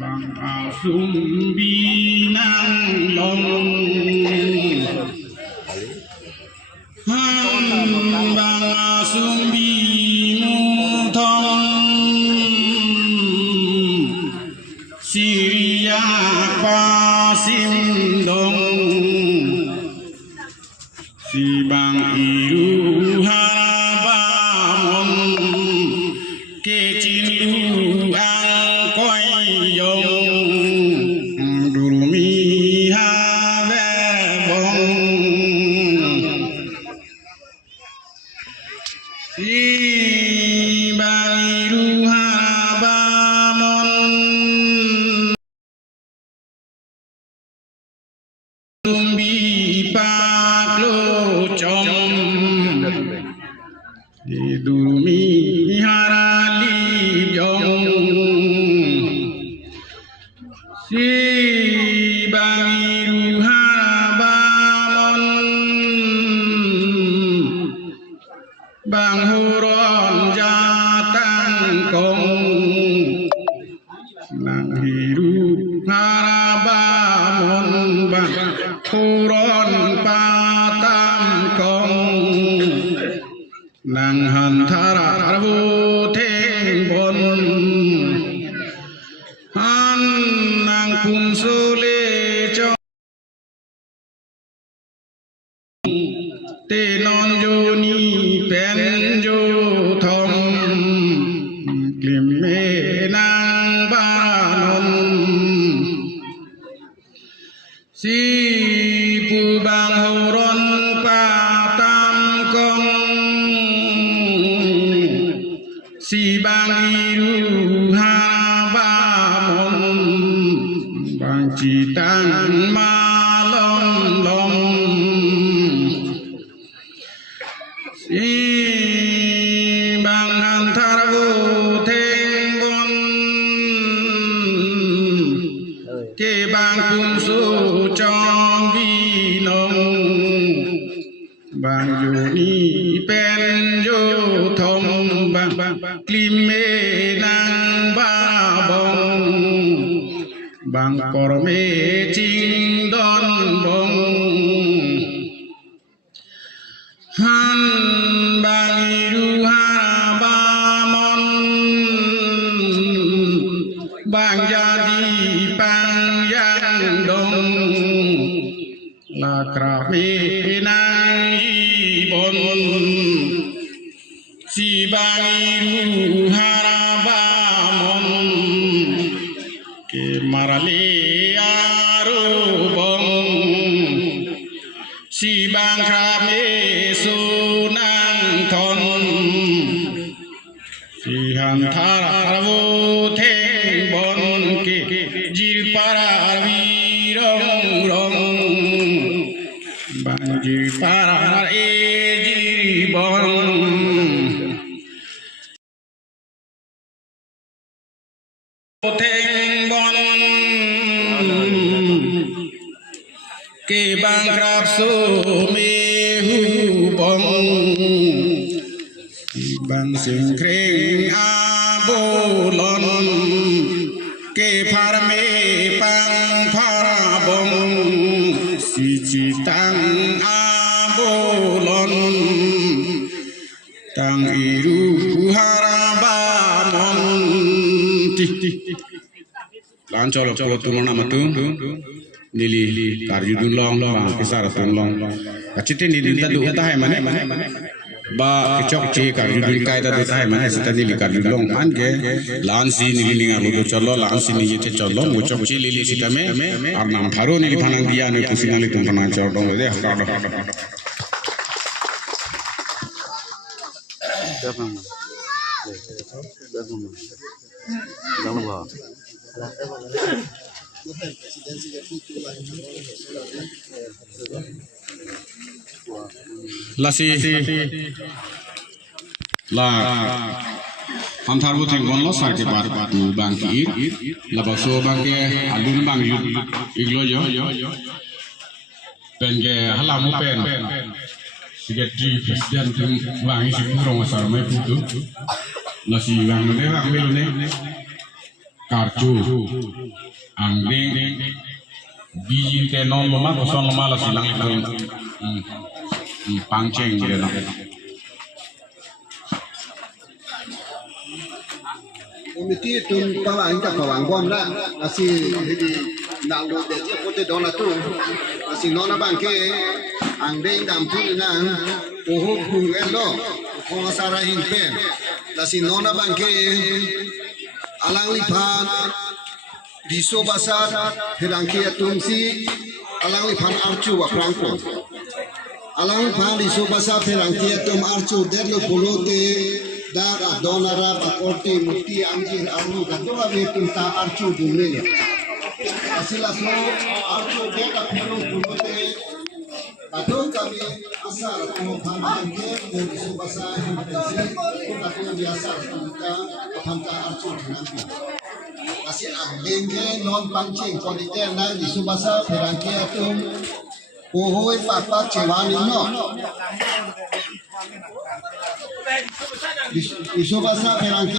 bang sumbi nang long bang sumbi mu thong Syria pasim dong si bang iru harabamon kecil ang koi yong durmi have bong si bang iru harabamon tumbi paklo chom durmi harali yong si bangiru habamon bang huron jatan kong nang hiru harabamon bang huron patam kong nang hantara rabu theng bon han nang kun sole cho te non jo ni pen jo thom klim me nang ba non si pu bang horon pa tam kong si bang iru habamon bang citang malom lom si bang antara theng bon ke bang kum su chong vi nong bang yu ni pen yo thom bang klim me nang ba bong bang kor me ching don bong han bang iru harabamon bang jadi pang yang dong la krame nang ibon si bang iru harabamon ke marale arubong si bang krame sunang thon si hantara rabu theng bon ke jil parar virong rong bang jil parar e jil bon theng bon ke bang krap so me hu bong bang sing kreng abolon ke phar me pang phara bong si chitang abolon tang iru harabamon lan cholo pro tulona matu nili karjudun long bang kisara tun long kachite nili ta du ta hai mane ba kechok che karjudun kai ta ta hai mane sita nili karjudun long an ge lan si nili linga lu cholo lan si ni che cholo mu chok chi lili sita me ar nam pharo nili phanang dia ne pusinali tum phanang chor dong de ha lasi la Antar bu theng bon lo sar ke bar tu bang ki la ba so bang ke alun bang yu iglo yo pen ke hala mu pen siget di presiden tu bang isi rong sar mai pu tu la si bang ne bang melu ne karju angding biji ke non lama kosong lama lah silang itu pangceng gitu nak. Komiti tun palang tak palang gom lah nasi jadi nang do dia pote dona tu nasi nona bangke angdeng dam tu nang poho bungelo poho sara himpen nasi nona bangke alang lipan diso basar herangke tumsi alang lipan arcu wa prangko alang lipan diso basar herangke tum arcu derlo polote dar donara pakorti muti anjir aru gato abe tunta arcu dumenya asila so arcu deka pilo polote gato kami asar ko phamke dari subasa himpensi ko gato biasa tunta phamta arcu nanti asil angenge non pancing kodike nang di subasa perangke atum pohoi papa cewani no di subasa perangke